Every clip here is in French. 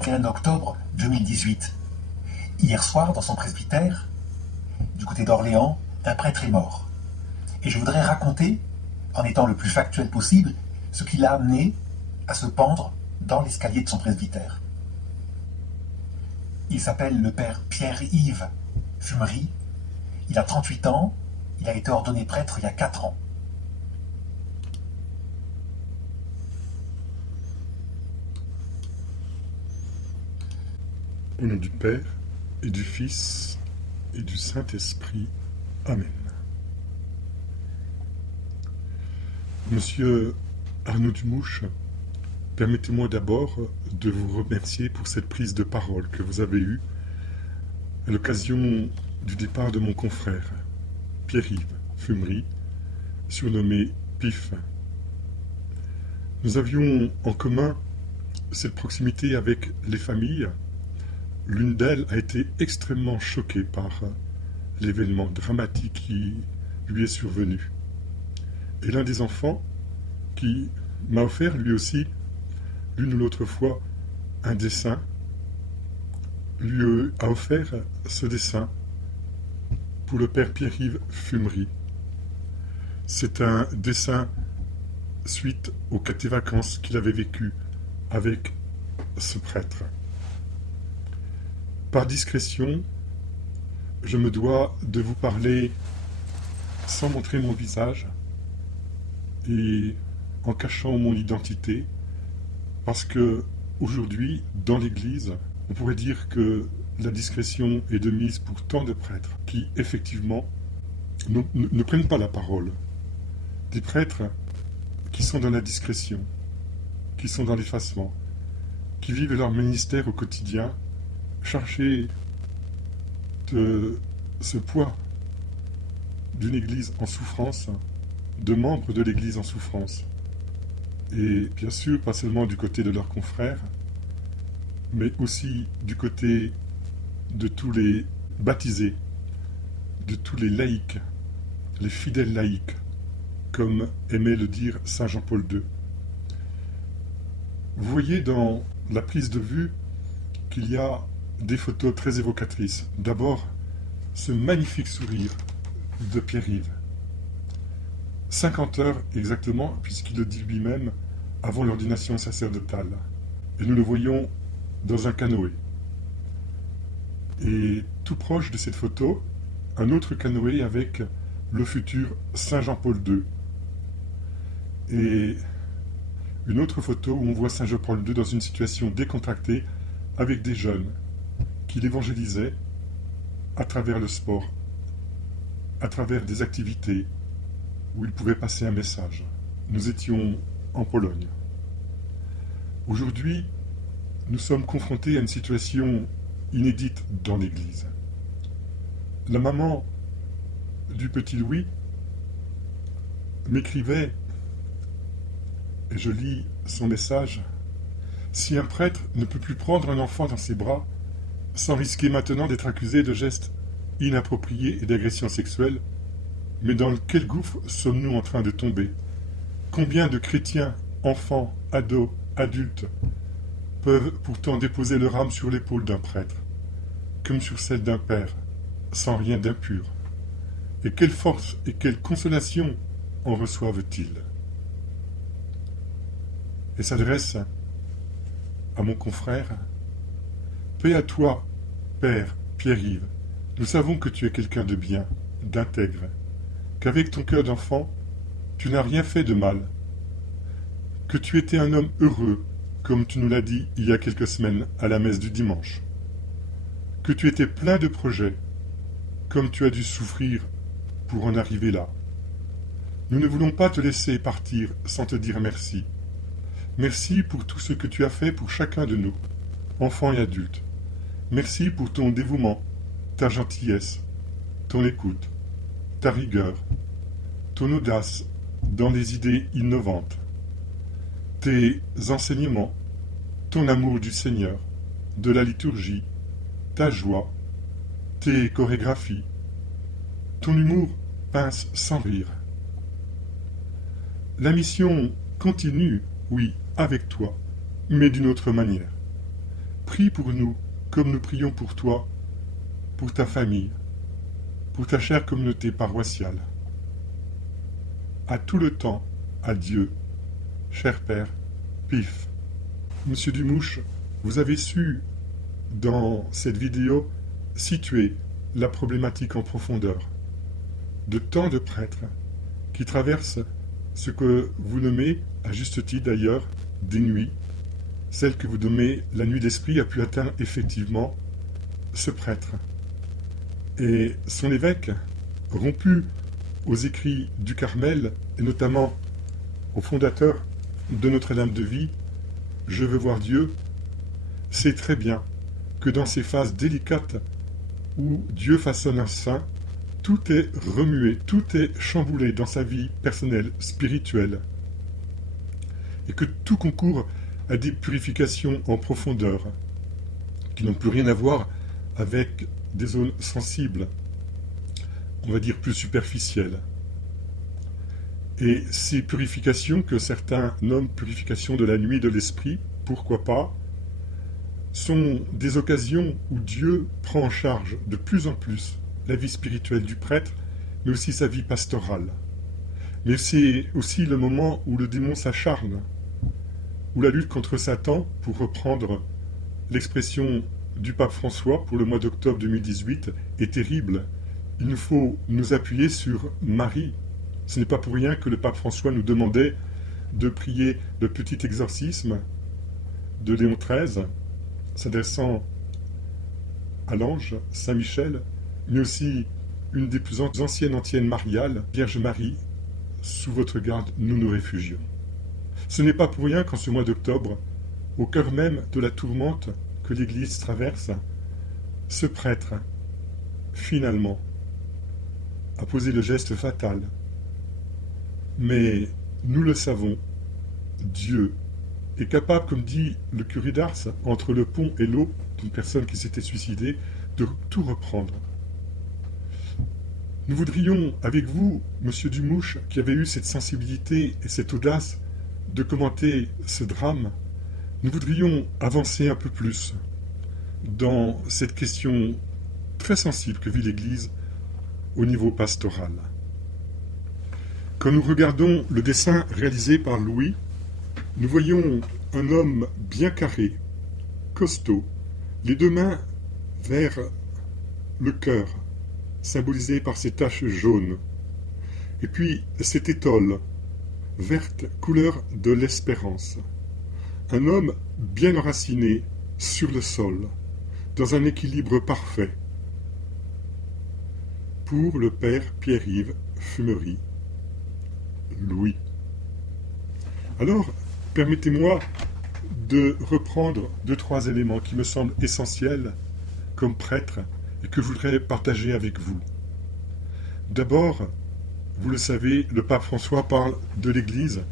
21 octobre 2018. Hier soir, dans son presbytère, du côté d'Orléans, un prêtre est mort. Et je voudrais raconter, en étant le plus factuel possible, ce qui l'a amené à se pendre dans l'escalier de son presbytère. Il s'appelle le père Pierre-Yves Fumery. Il a 38 ans. Il a été ordonné prêtre il y a 4 ans. Au nom du Père, et du Fils, et du Saint-Esprit. Amen. Monsieur Arnaud Dumouche, permettez-moi d'abord de vous remercier pour cette prise de parole que vous avez eue à l'occasion du départ de mon confrère, Pierre-Yves Fumery, surnommé Pif. Nous avions en commun cette proximité avec les familles. L'une d'elles a été extrêmement choquée par l'événement dramatique qui lui est survenu. Et l'un des enfants, qui m'a offert lui aussi, l'une ou l'autre fois, un dessin, lui a offert ce dessin pour le père Pierre-Yves Fumery. C'est un dessin suite aux 4 vacances qu'il avait vécues avec ce prêtre. Par discrétion, je me dois de vous parler sans montrer mon visage et en cachant mon identité, parce que aujourd'hui, dans l'Église, on pourrait dire que la discrétion est de mise pour tant de prêtres qui, effectivement, ne prennent pas la parole. Des prêtres qui sont dans la discrétion, qui sont dans l'effacement, qui vivent leur ministère au quotidien, chargés de ce poids d'une Église en souffrance, de membres de l'Église en souffrance. Et bien sûr, pas seulement du côté de leurs confrères, mais aussi du côté de tous les baptisés, de tous les laïcs, les fidèles laïcs, comme aimait le dire saint Jean-Paul II. Vous voyez dans la prise de vue qu'il y a des photos très évocatrices. D'abord, ce magnifique sourire de Pierre-Yves. 50 heures exactement, puisqu'il le dit lui-même, avant l'ordination sacerdotale. Et nous le voyons dans un canoë. Et tout proche de cette photo, un autre canoë avec le futur Saint Jean-Paul II. Et une autre photo où on voit Saint Jean-Paul II dans une situation décontractée avec des jeunes qu'il évangélisait à travers le sport, à travers des activités où il pouvait passer un message. Nous étions en Pologne. Aujourd'hui, nous sommes confrontés à une situation inédite dans l'Église. La maman du petit Louis m'écrivait, et je lis son message, « Si un prêtre ne peut plus prendre un enfant dans ses bras, sans risquer maintenant d'être accusé de gestes inappropriés et d'agression sexuelle, mais dans quel gouffre sommes-nous en train de tomber? Combien de chrétiens, enfants, ados, adultes, peuvent pourtant déposer leur âme sur l'épaule d'un prêtre, comme sur celle d'un père, sans rien d'impur? Et quelle force et quelle consolation en reçoivent-ils? » Et s'adresse à mon confrère, « Paix à toi, Père Pierre-Yves, nous savons que tu es quelqu'un de bien, d'intègre, qu'avec ton cœur d'enfant, tu n'as rien fait de mal, que tu étais un homme heureux, comme tu nous l'as dit il y a quelques semaines à la messe du dimanche, que tu étais plein de projets, comme tu as dû souffrir pour en arriver là. Nous ne voulons pas te laisser partir sans te dire merci. Merci pour tout ce que tu as fait pour chacun de nous, enfants et adultes. Merci pour ton dévouement, ta gentillesse, ton écoute, ta rigueur, ton audace dans les idées innovantes, tes enseignements, ton amour du Seigneur, de la liturgie, ta joie, tes chorégraphies, ton humour pince sans rire. La mission continue, oui, avec toi, mais d'une autre manière. prie pour nous comme nous prions pour toi, pour ta famille, pour ta chère communauté paroissiale. À tout le temps, adieu, cher Père, Pif. Monsieur Dumouche, vous avez su, dans cette vidéo, situer la problématique en profondeur de tant de prêtres qui traversent ce que vous nommez, à juste titre d'ailleurs, des nuits. Celle que vous nommez la nuit d'esprit a pu atteindre effectivement ce prêtre. Et son évêque, rompu aux écrits du Carmel, et notamment au fondateur de Notre-Dame de Vie, Je veux voir Dieu, sait très bien que dans ces phases délicates où Dieu façonne un saint, tout est remué, tout est chamboulé dans sa vie personnelle, spirituelle, et que tout concourt à des purifications en profondeur, qui n'ont plus rien à voir avec des zones sensibles, on va dire plus superficielles. Et ces purifications que certains nomment purification de la nuit et de l'esprit, pourquoi pas, sont des occasions où Dieu prend en charge de plus en plus la vie spirituelle du prêtre, mais aussi sa vie pastorale. Mais c'est aussi le moment où le démon s'acharne, où la lutte contre Satan, pour reprendre l'expression du pape François pour le mois d'octobre 2018, est terrible. Il nous faut nous appuyer sur Marie. Ce n'est pas pour rien que le pape François nous demandait de prier le petit exorcisme de Léon XIII, s'adressant à l'ange Saint-Michel, mais aussi une des plus anciennes antiennes mariales, Vierge Marie, sous votre garde nous nous réfugions. Ce n'est pas pour rien qu'en ce mois d'octobre, au cœur même de la tourmente que l'Église traverse, ce prêtre, finalement, a posé le geste fatal. Mais nous le savons, Dieu est capable, comme dit le curé d'Ars, entre le pont et l'eau d'une personne qui s'était suicidée, de tout reprendre. Nous voudrions, avec vous, monsieur Dumouche, qui avez eu cette sensibilité et cette audace de commenter ce drame, nous voudrions avancer un peu plus dans cette question très sensible que vit l'Église au niveau pastoral. Quand nous regardons le dessin réalisé par Louis, nous voyons un homme bien carré, costaud, les deux mains vers le cœur, symbolisé par ces taches jaunes, et puis cette étole, verte, couleur de l'espérance. Un homme bien enraciné sur le sol, dans un équilibre parfait. Pour le père Pierre-Yves Fumery, Louis. Alors, permettez-moi de reprendre 2-3 éléments qui me semblent essentiels comme prêtre et que je voudrais partager avec vous. D'abord, vous le savez, le pape François parle de l'Église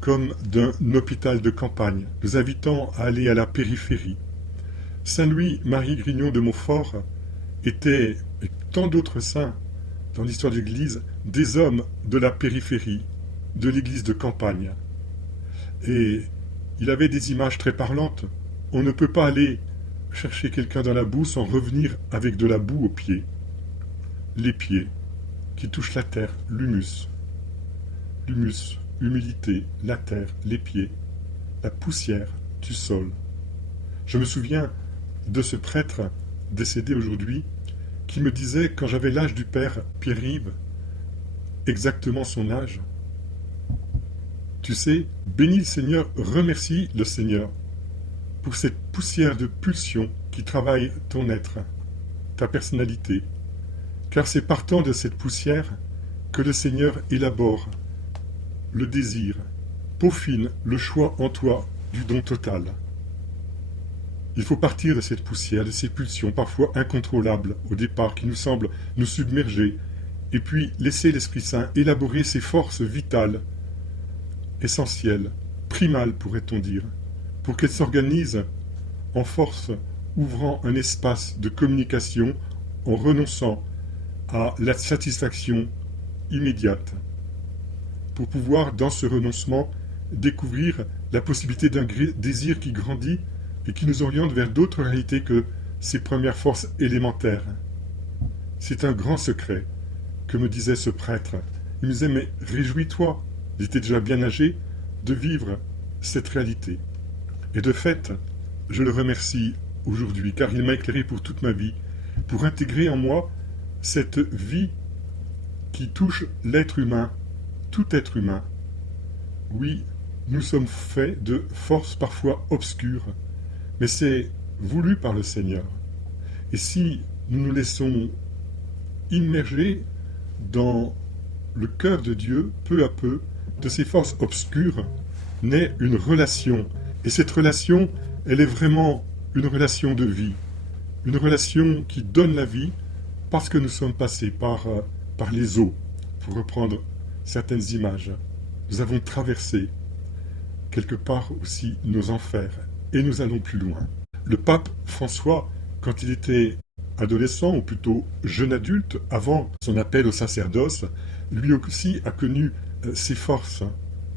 comme d'un hôpital de campagne, nous invitant à aller à la périphérie. Saint Louis-Marie Grignon de Montfort était, et tant d'autres saints dans l'histoire de l'Église, des hommes de la périphérie, de l'Église de campagne. Et il avait des images très parlantes. On ne peut pas aller chercher quelqu'un dans la boue sans revenir avec de la boue aux pieds. Les pieds qui touchent la terre, l'humus. L'humus, humidité, la terre, les pieds, la poussière du sol. Je me souviens de ce prêtre décédé aujourd'hui qui me disait, quand j'avais l'âge du père Pierre-Yves, exactement son âge, tu sais, bénis le Seigneur, remercie le Seigneur pour cette poussière de pulsion qui travaille ton être, ta personnalité, car c'est partant de cette poussière que le Seigneur élabore le désir, peaufine le choix en toi du don total. Il faut partir de cette poussière, de ces pulsions parfois incontrôlables au départ qui nous semblent nous submerger, et puis laisser l'Esprit Saint élaborer ses forces vitales, essentielles, primales pourrait-on dire, pour qu'elles s'organisent en force ouvrant un espace de communication en renonçant à la satisfaction immédiate, pour pouvoir, dans ce renoncement, découvrir la possibilité d'un désir qui grandit et qui nous oriente vers d'autres réalités que ces premières forces élémentaires. C'est un grand secret que me disait ce prêtre. Il me disait, mais réjouis-toi, il était déjà bien âgé, de vivre cette réalité. Et de fait, je le remercie aujourd'hui, car il m'a éclairé pour toute ma vie, pour intégrer en moi cette vie qui touche l'être humain, tout être humain. Oui, nous sommes faits de forces parfois obscures, mais c'est voulu par le Seigneur. Et si nous nous laissons immerger dans le cœur de Dieu, peu à peu, de ces forces obscures, naît une relation. Et cette relation, elle est vraiment une relation de vie. Une relation qui donne la vie parce que nous sommes passés par les eaux, pour reprendre certaines images. Nous avons traversé quelque part aussi nos enfers et nous allons plus loin. Le pape François, quand il était adolescent, ou plutôt jeune adulte, avant son appel au sacerdoce, lui aussi a connu ses forces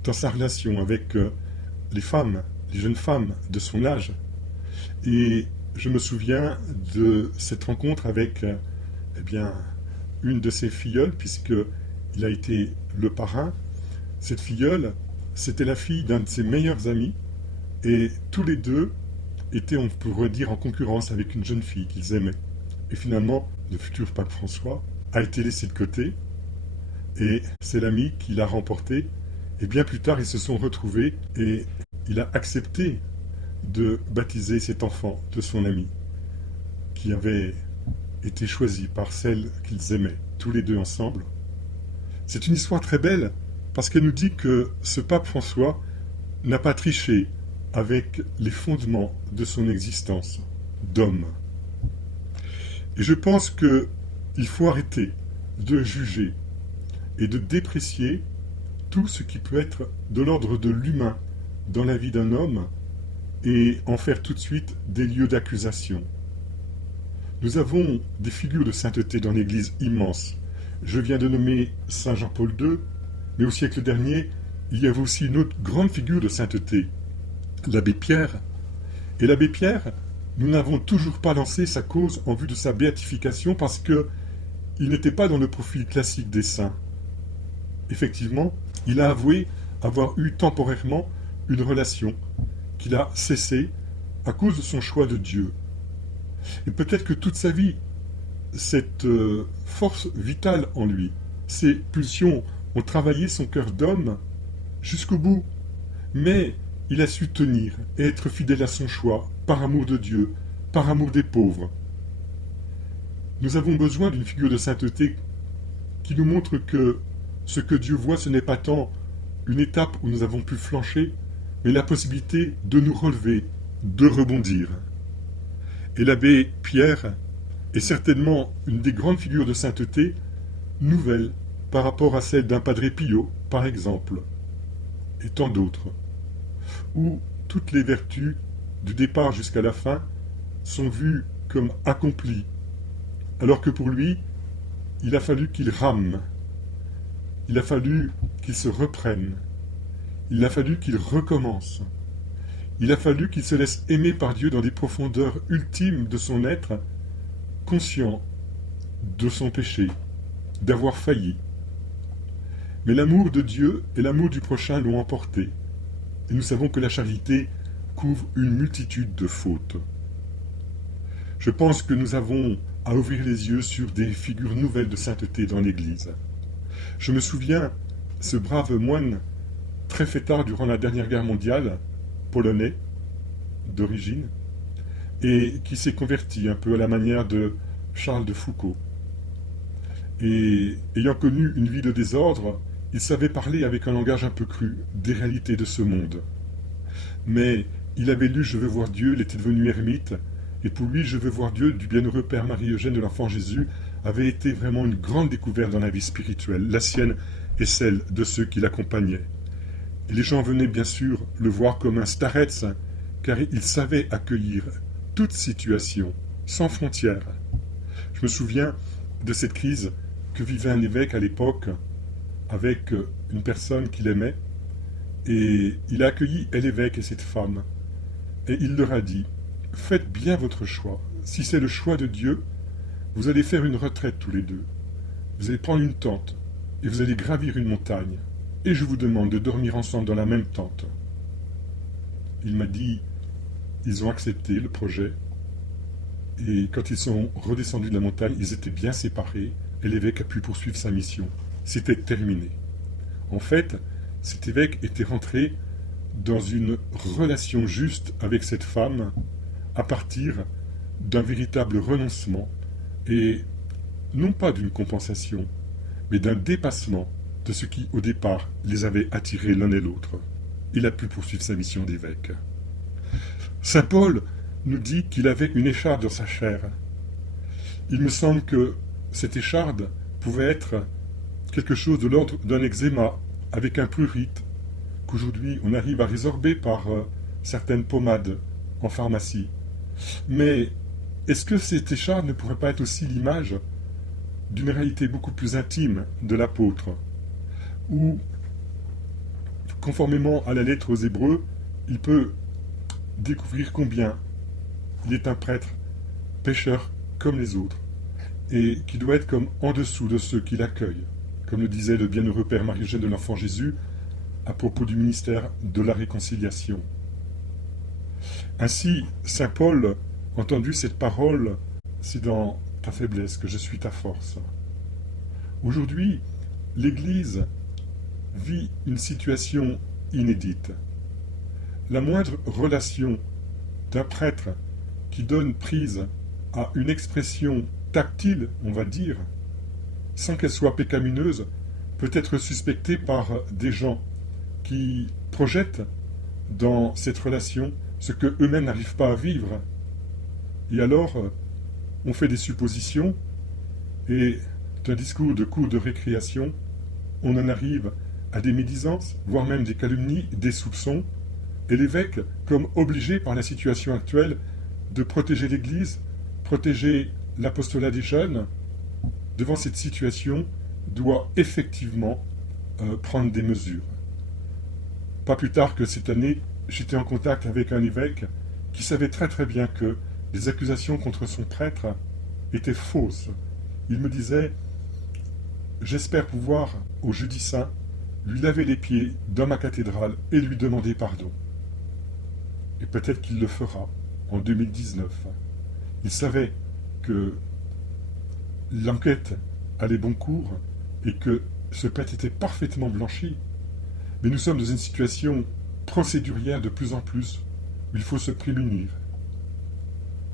dans sa relation avec les femmes, les jeunes femmes de son âge. Et je me souviens de cette rencontre avec une de ses filleules, puisqu'il a été le parrain. Cette filleule, c'était la fille d'un de ses meilleurs amis, et tous les deux étaient, on pourrait dire, en concurrence avec une jeune fille qu'ils aimaient. Et finalement, le futur pape François a été laissé de côté, et c'est l'ami qui l'a remporté. Et bien plus tard, ils se sont retrouvés, et il a accepté de baptiser cet enfant de son ami, qui avait été choisi par celle qu'ils aimaient, tous les deux ensemble. C'est une histoire très belle, parce qu'elle nous dit que ce pape François n'a pas triché avec les fondements de son existence d'homme. Et je pense qu'il faut arrêter de juger et de déprécier tout ce qui peut être de l'ordre de l'humain dans la vie d'un homme et en faire tout de suite des lieux d'accusation. Nous avons des figures de sainteté dans l'Église immenses. Je viens de nommer Saint Jean-Paul II, mais au siècle dernier, il y avait aussi une autre grande figure de sainteté, l'abbé Pierre. Et l'abbé Pierre, nous n'avons toujours pas lancé sa cause en vue de sa béatification parce qu'il n'était pas dans le profil classique des saints. Effectivement, il a avoué avoir eu temporairement une relation qu'il a cessée à cause de son choix de Dieu. Et peut-être que toute sa vie, cette force vitale en lui, ces pulsions ont travaillé son cœur d'homme jusqu'au bout. Mais il a su tenir et être fidèle à son choix, par amour de Dieu, par amour des pauvres. Nous avons besoin d'une figure de sainteté qui nous montre que ce que Dieu voit, ce n'est pas tant une étape où nous avons pu flancher, mais la possibilité de nous relever, de rebondir. Et l'abbé Pierre est certainement une des grandes figures de sainteté nouvelles par rapport à celle d'un Padre Pio, par exemple, et tant d'autres, où toutes les vertus du départ jusqu'à la fin sont vues comme accomplies, alors que pour lui, il a fallu qu'il rame, il a fallu qu'il se reprenne, il a fallu qu'il recommence, il a fallu qu'il se laisse aimer par Dieu dans des profondeurs ultimes de son être, conscient de son péché, d'avoir failli. Mais l'amour de Dieu et l'amour du prochain l'ont emporté, et nous savons que la charité couvre une multitude de fautes. Je pense que nous avons à ouvrir les yeux sur des figures nouvelles de sainteté dans l'Église. Je me souviens, ce brave moine, très fêtard durant la dernière guerre mondiale, polonais d'origine, et qui s'est converti un peu à la manière de Charles de Foucault. Et ayant connu une vie de désordre, il savait parler avec un langage un peu cru des réalités de ce monde. Mais il avait lu « Je veux voir Dieu », il était devenu ermite, et pour lui « Je veux voir Dieu » du bienheureux Père Marie-Eugène de l'Enfant Jésus avait été vraiment une grande découverte dans la vie spirituelle, la sienne et celle de ceux qui l'accompagnaient. Et les gens venaient bien sûr le voir comme un starets, car il savait accueillir toute situation, sans frontières. Je me souviens de cette crise que vivait un évêque à l'époque avec une personne qu'il aimait, et il a accueilli l'évêque et cette femme, et il leur a dit faites bien votre choix. Si c'est le choix de Dieu, vous allez faire une retraite tous les deux. Vous allez prendre une tente et vous allez gravir une montagne. Et je vous demande de dormir ensemble dans la même tente. » Il m'a dit, ils ont accepté le projet. Et quand ils sont redescendus de la montagne, ils étaient bien séparés et l'évêque a pu poursuivre sa mission. C'était terminé. En fait, cet évêque était rentré dans une relation juste avec cette femme à partir d'un véritable renoncement et non pas d'une compensation, mais d'un dépassement de ce qui, au départ, les avait attirés l'un et l'autre. Il a pu poursuivre sa mission d'évêque. Saint Paul nous dit qu'il avait une écharde dans sa chair. Il me semble que cette écharde pouvait être quelque chose de l'ordre d'un eczéma avec un prurite qu'aujourd'hui on arrive à résorber par certaines pommades en pharmacie. Mais est-ce que cette écharde ne pourrait pas être aussi l'image d'une réalité beaucoup plus intime de l'apôtre, où, conformément à la lettre aux Hébreux, il peut découvrir combien il est un prêtre pécheur comme les autres, et qui doit être comme en dessous de ceux qui l'accueillent, comme le disait le bienheureux Père Marie-Eugène de l'Enfant Jésus à propos du ministère de la réconciliation. Ainsi, saint Paul a entendu cette parole, c'est dans ta faiblesse que je suis ta force. Aujourd'hui, l'Église vit une situation inédite. La moindre relation d'un prêtre qui donne prise à une expression tactile, on va dire, sans qu'elle soit pécamineuse, peut être suspectée par des gens qui projettent dans cette relation ce que eux-mêmes n'arrivent pas à vivre. Et alors, on fait des suppositions, et d'un discours de cours de récréation, on en arrive à des médisances, voire même des calomnies, des soupçons, et l'évêque, comme obligé par la situation actuelle de protéger l'Église, protéger l'apostolat des jeunes, devant cette situation, doit effectivement prendre des mesures. Pas plus tard que cette année, j'étais en contact avec un évêque qui savait très très bien que les accusations contre son prêtre étaient fausses. Il me disait « J'espère pouvoir, au jeudi saint, lui laver les pieds dans ma cathédrale et lui demander pardon. » Et peut-être qu'il le fera en 2019. Il savait que l'enquête allait bon cours et que ce prêtre était parfaitement blanchi. Mais nous sommes dans une situation procédurière de plus en plus où il faut se prémunir.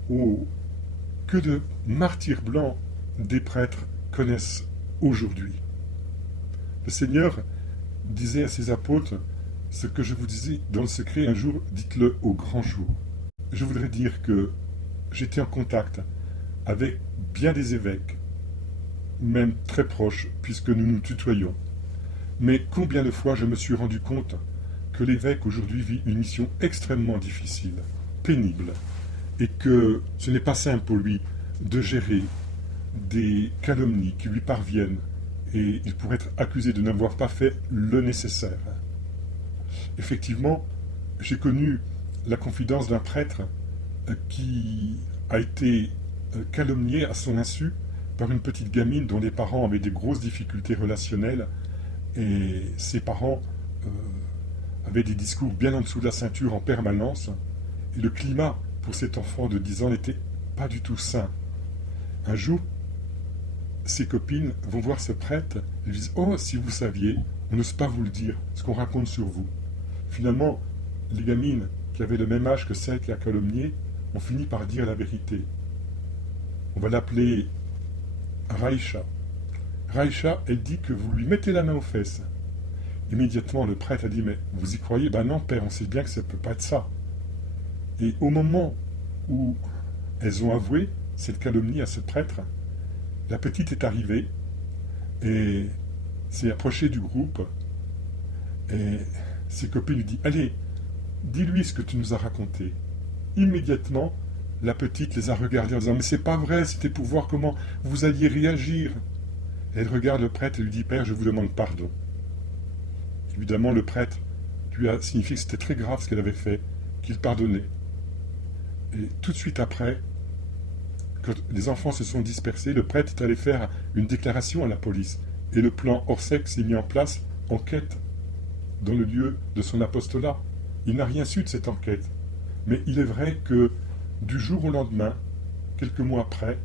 Oh, que de martyrs blancs des prêtres connaissent aujourd'hui. Le Seigneur disait à ses apôtres, ce que je vous disais dans le secret un jour, dites-le au grand jour. Je voudrais dire que j'étais en contact avec bien des évêques, même très proches, puisque nous nous tutoyons. Mais combien de fois je me suis rendu compte que l'évêque aujourd'hui vit une mission extrêmement difficile, pénible, et que ce n'est pas simple pour lui de gérer des calomnies qui lui parviennent, et il pourrait être accusé de n'avoir pas fait le nécessaire. Effectivement, j'ai connu la confidence d'un prêtre qui a été calomnié à son insu par une petite gamine dont les parents avaient des grosses difficultés relationnelles, et ses parents avaient des discours bien en dessous de la ceinture en permanence, et le climat pour cet enfant de 10 ans n'était pas du tout sain. Un jour, ses copines vont voir ce prêtre, elles disent « Oh, si vous saviez, on n'ose pas vous le dire, ce qu'on raconte sur vous. » Finalement, les gamines qui avaient le même âge que celle qui a calomnié ont fini par dire la vérité. On va l'appeler Raïcha. Raïcha, elle dit que vous lui mettez la main aux fesses. Immédiatement, le prêtre a dit « Mais vous y croyez ?»« Ben non, père, on sait bien que ça ne peut pas être ça. » Et au moment où elles ont avoué cette calomnie à ce prêtre, la petite est arrivée et s'est approchée du groupe, et ses copines lui disent « Allez, dis-lui ce que tu nous as raconté. » Immédiatement, la petite les a regardés en disant « Mais c'est pas vrai, c'était pour voir comment vous alliez réagir. » Elle regarde le prêtre et lui dit « Père, je vous demande pardon. » Évidemment, le prêtre lui a signifié que c'était très grave ce qu'elle avait fait, qu'il pardonnait. Et tout de suite après, quand les enfants se sont dispersés, le prêtre est allé faire une déclaration à la police. Et le plan Orsec s'est mis en place, enquête dans le lieu de son apostolat. Il n'a rien su de cette enquête. Mais il est vrai que du jour au lendemain, quelques mois après,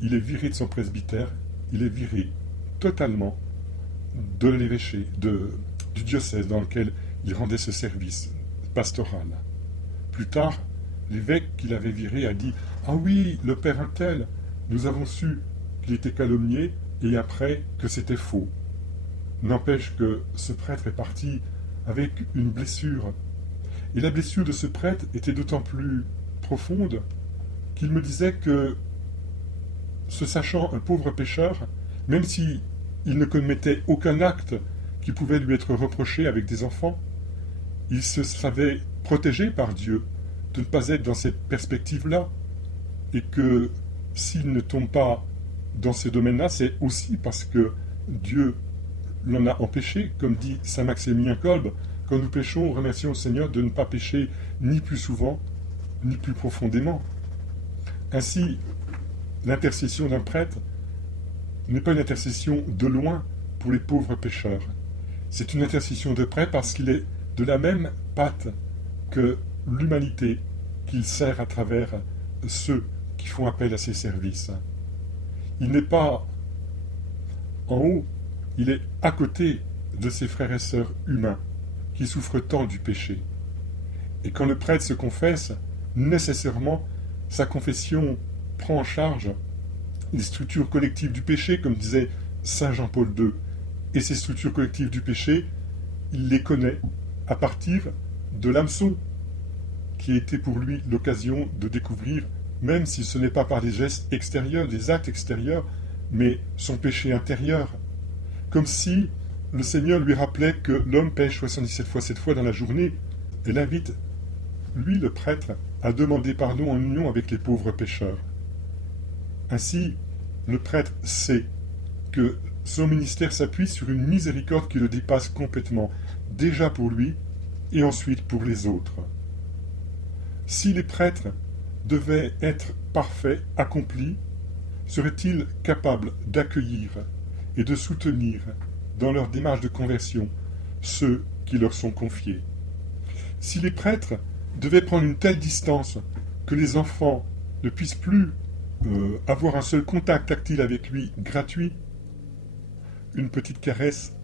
il est viré de son presbytère, il est viré totalement de l'évêché, du diocèse dans lequel il rendait ce service pastoral. Plus tard, l'évêque qui l'avait viré a dit « Ah oui, le père untel, nous avons su qu'il était calomnié et après que c'était faux. » N'empêche que ce prêtre est parti avec une blessure. Et la blessure de ce prêtre était d'autant plus profonde qu'il me disait que, se sachant un pauvre pécheur, même si il ne commettait aucun acte qui pouvait lui être reproché avec des enfants, il se savait protégé par Dieu de ne pas être dans cette perspective-là, et que s'il ne tombe pas dans ces domaines-là, c'est aussi parce que Dieu l'en a empêché, comme dit saint Maximilien Kolbe, quand nous péchons, remercions le Seigneur de ne pas pécher ni plus souvent, ni plus profondément. Ainsi, l'intercession d'un prêtre n'est pas une intercession de loin pour les pauvres pécheurs. C'est une intercession de près parce qu'il est de la même patte que l'humanité qu'il sert à travers ceux qui font appel à ses services. Il n'est pas en haut, il est à côté de ses frères et sœurs humains qui souffrent tant du péché. Et quand le prêtre se confesse, nécessairement, sa confession prend en charge les structures collectives du péché, comme disait saint Jean-Paul II. Et ces structures collectives du péché, il les connaît à partir de l'hameçon, qui a été pour lui l'occasion de découvrir, même si ce n'est pas par des gestes extérieurs, des actes extérieurs, mais son péché intérieur. Comme si le Seigneur lui rappelait que l'homme pêche 77 fois 7 fois dans la journée, et l'invite, lui le prêtre, à demander pardon en union avec les pauvres pécheurs. Ainsi, le prêtre sait que son ministère s'appuie sur une miséricorde qui le dépasse complètement, déjà pour lui et ensuite pour les autres. Si les prêtres devaient être parfaits, accomplis, seraient-ils capables d'accueillir et de soutenir dans leur démarche de conversion ceux qui leur sont confiés? Si les prêtres devaient prendre une telle distance que les enfants ne puissent plus avoir un seul contact tactile avec lui gratuit, une petite caresse,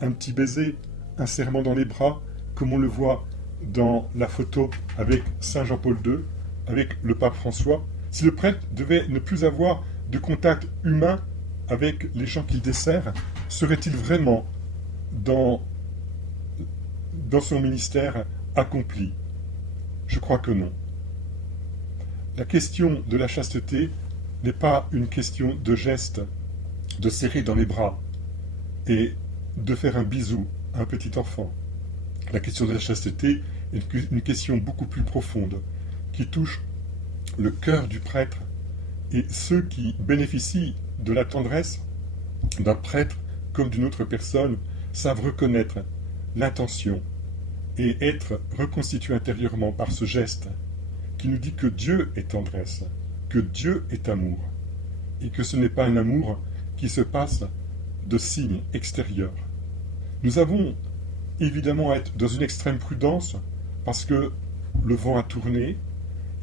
un petit baiser, un serrement dans les bras, comme on le voit dans la photo avec saint Jean-Paul II, avec le pape François, si le prêtre devait ne plus avoir de contact humain avec les gens qu'il dessert, serait-il vraiment dans son ministère accompli? Je crois que non. La question de la chasteté n'est pas une question de geste, de serrer dans les bras et de faire un bisou à un petit enfant. La question de la chasteté est une question beaucoup plus profonde, qui touche le cœur du prêtre, et ceux qui bénéficient de la tendresse d'un prêtre comme d'une autre personne savent reconnaître l'intention et être reconstitués intérieurement par ce geste qui nous dit que Dieu est tendresse, que Dieu est amour, et que ce n'est pas un amour qui se passe de signes extérieurs. Nous avons évidemment à être dans une extrême prudence parce que le vent a tourné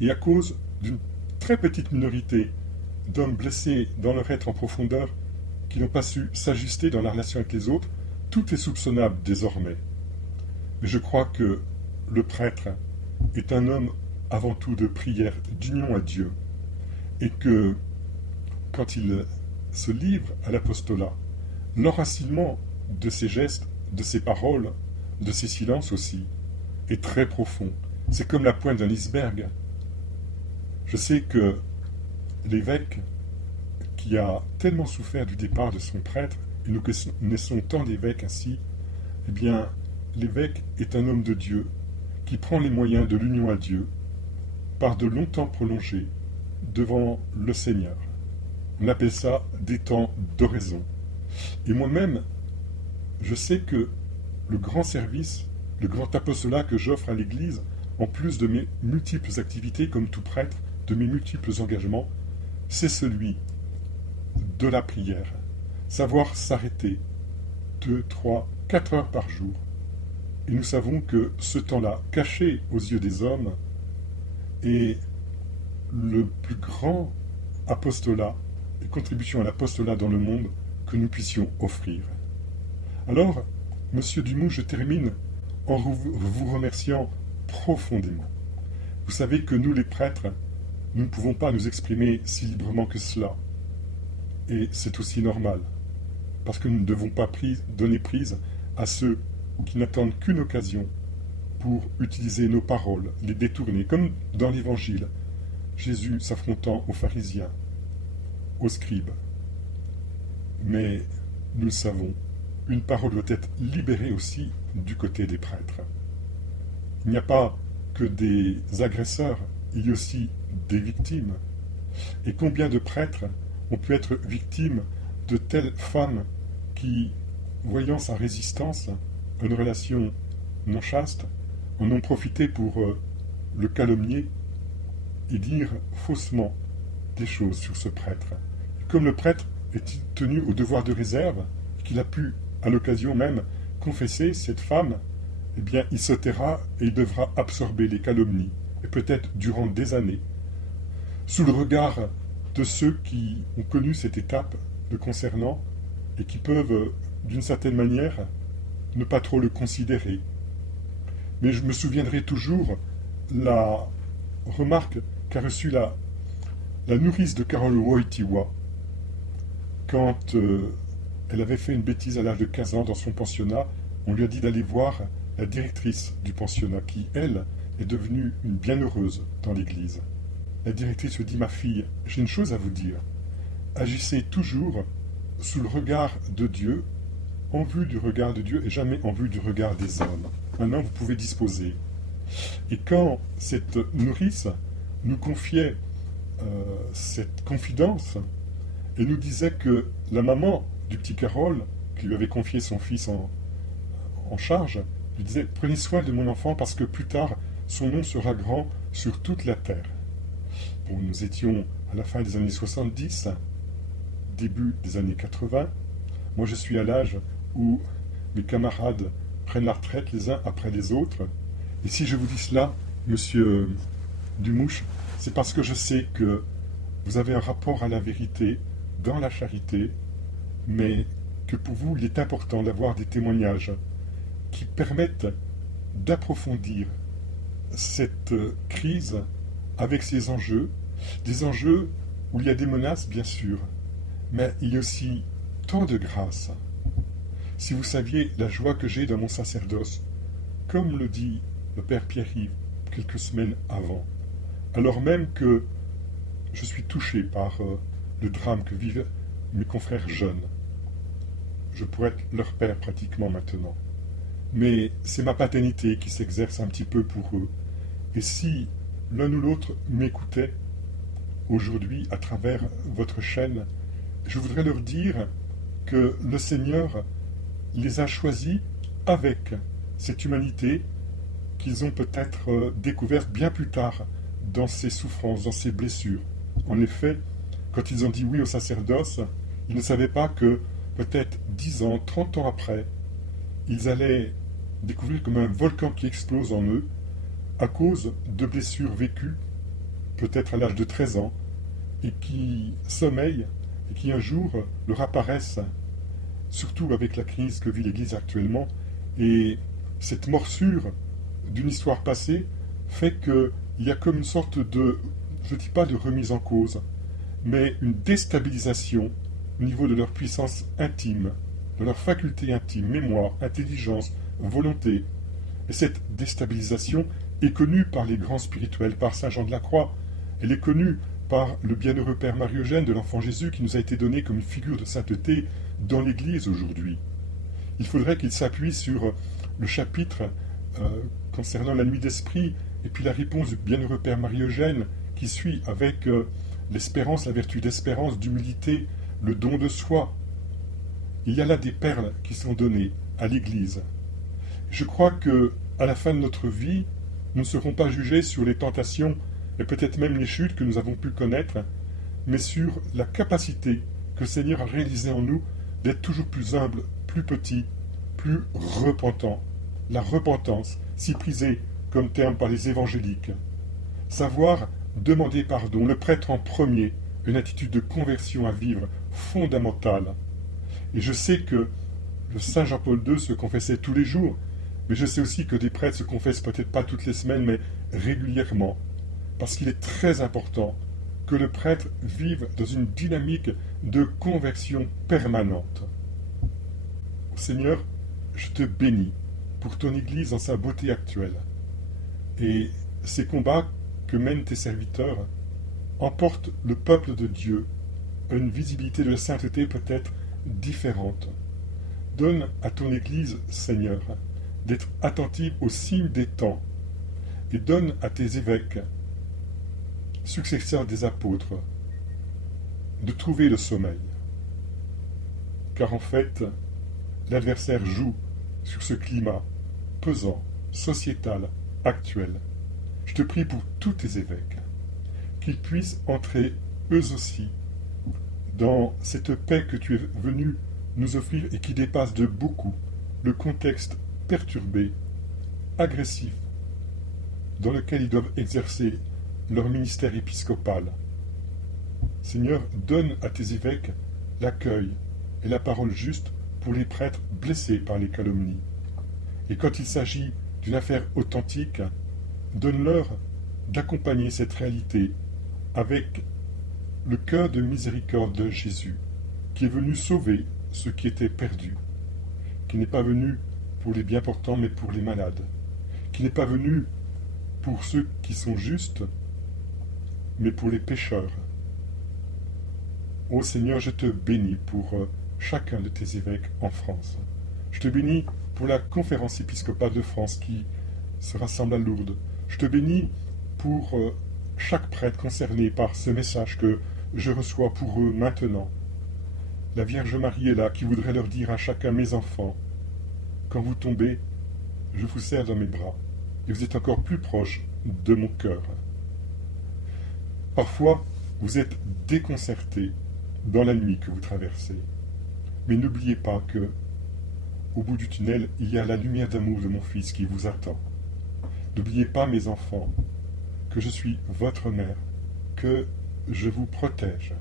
et à cause d'une très petite minorité d'hommes blessés dans leur être en profondeur qui n'ont pas su s'ajuster dans la relation avec les autres, tout est soupçonnable désormais. Mais je crois que le prêtre est un homme avant tout de prière, d'union à Dieu, et que quand il se livre à l'apostolat, l'enracinement de ses gestes, de ses paroles, de ses silences aussi, est très profond. C'est comme la pointe d'un iceberg. Je sais que l'évêque, qui a tellement souffert du départ de son prêtre, et nous connaissons tant d'évêques ainsi, eh bien, l'évêque est un homme de Dieu, qui prend les moyens de l'union à Dieu, par de longs temps prolongés, devant le Seigneur. On appelle ça des temps d'oraison. Et moi-même, je sais que le grand service, le grand apostolat que j'offre à l'Église, en plus de mes multiples activités comme tout prêtre, de mes multiples engagements, c'est celui de la prière. Savoir s'arrêter 2, 3, 4 heures par jour. Et nous savons que ce temps-là, caché aux yeux des hommes, est le plus grand apostolat et contribution à l'apostolat dans le monde que nous puissions offrir. Alors, Monsieur Dumont, je termine en vous remerciant profondément. Vous savez que nous, les prêtres, nous ne pouvons pas nous exprimer si librement que cela. Et c'est aussi normal, parce que nous ne devons pas donner prise à ceux qui n'attendent qu'une occasion pour utiliser nos paroles, les détourner, comme dans l'Évangile, Jésus s'affrontant aux pharisiens, aux scribes. Mais nous le savons, une parole doit être libérée aussi du côté des prêtres. Il n'y a pas que des agresseurs, il y a aussi des victimes. Et combien de prêtres ont pu être victimes de telles femmes qui, voyant sa résistance à une relation non chaste, en ont profité pour le calomnier et dire faussement des choses sur ce prêtre. Comme le prêtre est tenu au devoir de réserve, qu'il a pu, à l'occasion même, confesser cette femme, eh bien, il se taira et il devra absorber les calomnies, et peut-être durant des années, sous le regard de ceux qui ont connu cette étape le concernant et qui peuvent, d'une certaine manière, ne pas trop le considérer. Mais je me souviendrai toujours la remarque qu'a reçue la nourrice de Carole Wojtyła quand elle avait fait une bêtise à l'âge de 15 ans dans son pensionnat. On lui a dit d'aller voir la directrice du pensionnat qui, elle, est devenue une bienheureuse dans l'église. La directrice lui dit « Ma fille, j'ai une chose à vous dire. Agissez toujours sous le regard de Dieu, en vue du regard de Dieu et jamais en vue du regard des hommes. Maintenant, vous pouvez disposer. » Et quand cette nourrice nous confiait cette confidence et nous disait que la maman du petit Carole, qui lui avait confié son fils en charge, lui disait « Prenez soin de mon enfant parce que plus tard, son nom sera grand sur toute la terre. » Bon, nous étions à la fin des années 70, début des années 80. Moi, je suis à l'âge où mes camarades prennent la retraite les uns après les autres. Et si je vous dis cela, monsieur Dumouche, c'est parce que je sais que vous avez un rapport à la vérité dans la charité, mais que pour vous, il est important d'avoir des témoignages qui permettent d'approfondir cette crise avec ses enjeux, des enjeux où il y a des menaces, bien sûr, mais il y a aussi tant de grâce. Si vous saviez la joie que j'ai dans mon sacerdoce, comme le dit le Père Pierre-Yves quelques semaines avant, alors même que je suis touché par le drame que vivent mes confrères jeunes. Je pourrais être leur père pratiquement maintenant. Mais c'est ma paternité qui s'exerce un petit peu pour eux. Et si l'un ou l'autre m'écoutait aujourd'hui à travers votre chaîne, je voudrais leur dire que le Seigneur les a choisis avec cette humanité qu'ils ont peut-être découverte bien plus tard dans ces souffrances, dans ces blessures. En effet, quand ils ont dit oui au sacerdoce, ils ne savaient pas que peut-être 10 ans, 30 ans après, ils allaient découvrir comme un volcan qui explose en eux à cause de blessures vécues, peut-être à l'âge de 13 ans, et qui sommeillent et qui un jour leur apparaissent, surtout avec la crise que vit l'Église actuellement. Et cette morsure d'une histoire passée fait qu'il y a comme une sorte de, je ne dis pas de remise en cause, mais une déstabilisation au niveau de leur puissance intime, de leur faculté intime, mémoire, intelligence, volonté. Et cette déstabilisation est connue par les grands spirituels, par Saint Jean de la Croix. Elle est connue par le bienheureux Père Marie-Eugène de l'Enfant Jésus qui nous a été donné comme une figure de sainteté dans l'Église aujourd'hui. Il faudrait qu'il s'appuie sur le chapitre concernant la nuit d'esprit et puis la réponse du bienheureux Père Marie-Eugène qui suit avec l'espérance, la vertu d'espérance, d'humilité, le don de soi. Il y a là des perles qui sont données à l'Église. Je crois que à la fin de notre vie, Nous ne serons pas jugés sur les tentations et peut-être même les chutes que nous avons pu connaître, mais sur la capacité que le Seigneur a réalisée en nous d'être toujours plus humble, plus petit, plus repentant. La repentance, si prisée comme terme par les évangéliques. Savoir demander pardon, le prêtre en premier, une attitude de conversion à vivre fondamentale. Et je sais que le Saint Jean-Paul II se confessait tous les jours, mais je sais aussi que des prêtres se confessent peut-être pas toutes les semaines, mais régulièrement. Parce qu'il est très important que le prêtre vive dans une dynamique de conversion permanente. Seigneur, je te bénis pour ton Église dans sa beauté actuelle. Et ces combats que mènent tes serviteurs emportent le peuple de Dieu à une visibilité de la sainteté peut-être différente. Donne à ton Église, Seigneur, d'être attentive aux signes des temps, et donne à tes évêques, successeurs des apôtres, de trouver le sommeil. Car en fait, l'adversaire joue sur ce climat pesant, sociétal, actuel. Je te prie pour tous tes évêques, qu'ils puissent entrer eux aussi dans cette paix que tu es venu nous offrir et qui dépasse de beaucoup le contexte perturbé, agressif, dans lequel ils doivent exercer leur ministère épiscopal. Seigneur, donne à tes évêques l'accueil et la parole juste pour les prêtres blessés par les calomnies. Et quand il s'agit d'une affaire authentique, donne-leur d'accompagner cette réalité avec le cœur de miséricorde de Jésus, qui est venu sauver ceux qui étaient perdus, qui n'est pas venu pour les bien portants, mais pour les malades, qui n'est pas venu pour ceux qui sont justes, mais pour les pécheurs. Ô Seigneur, je te bénis pour chacun de tes évêques en France. Je te bénis pour la conférence épiscopale de France qui se rassemble à Lourdes. Je te bénis pour chaque prêtre concerné par ce message que je reçois pour eux maintenant. La Vierge Marie est là qui voudrait leur dire à chacun: mes enfants, quand vous tombez, je vous serre dans mes bras et vous êtes encore plus proche de mon cœur. Parfois, vous êtes déconcertés dans la nuit que vous traversez. Mais n'oubliez pas que, au bout du tunnel, il y a la lumière d'amour de mon Fils qui vous attend. N'oubliez pas, mes enfants, que je suis votre mère, que je vous protège.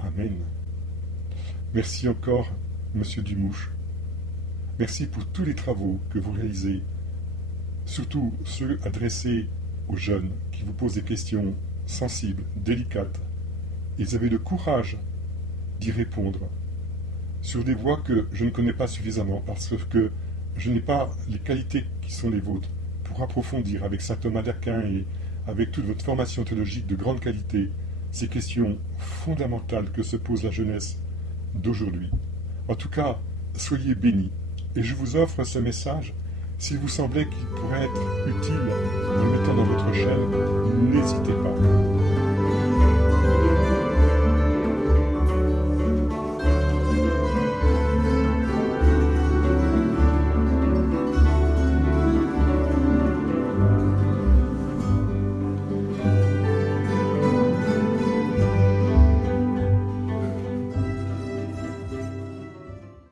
Amen. Merci encore, Monsieur Dumouche. Merci pour tous les travaux que vous réalisez, surtout ceux adressés aux jeunes qui vous posent des questions sensibles, délicates. Et vous avez le courage d'y répondre sur des voies que je ne connais pas suffisamment parce que je n'ai pas les qualités qui sont les vôtres pour approfondir avec saint Thomas d'Aquin et avec toute votre formation théologique de grande qualité ces questions fondamentales que se pose la jeunesse d'aujourd'hui. En tout cas, soyez bénis et je vous offre ce message. S'il vous semblait qu'il pourrait être utile en le mettant dans votre chaîne, n'hésitez pas.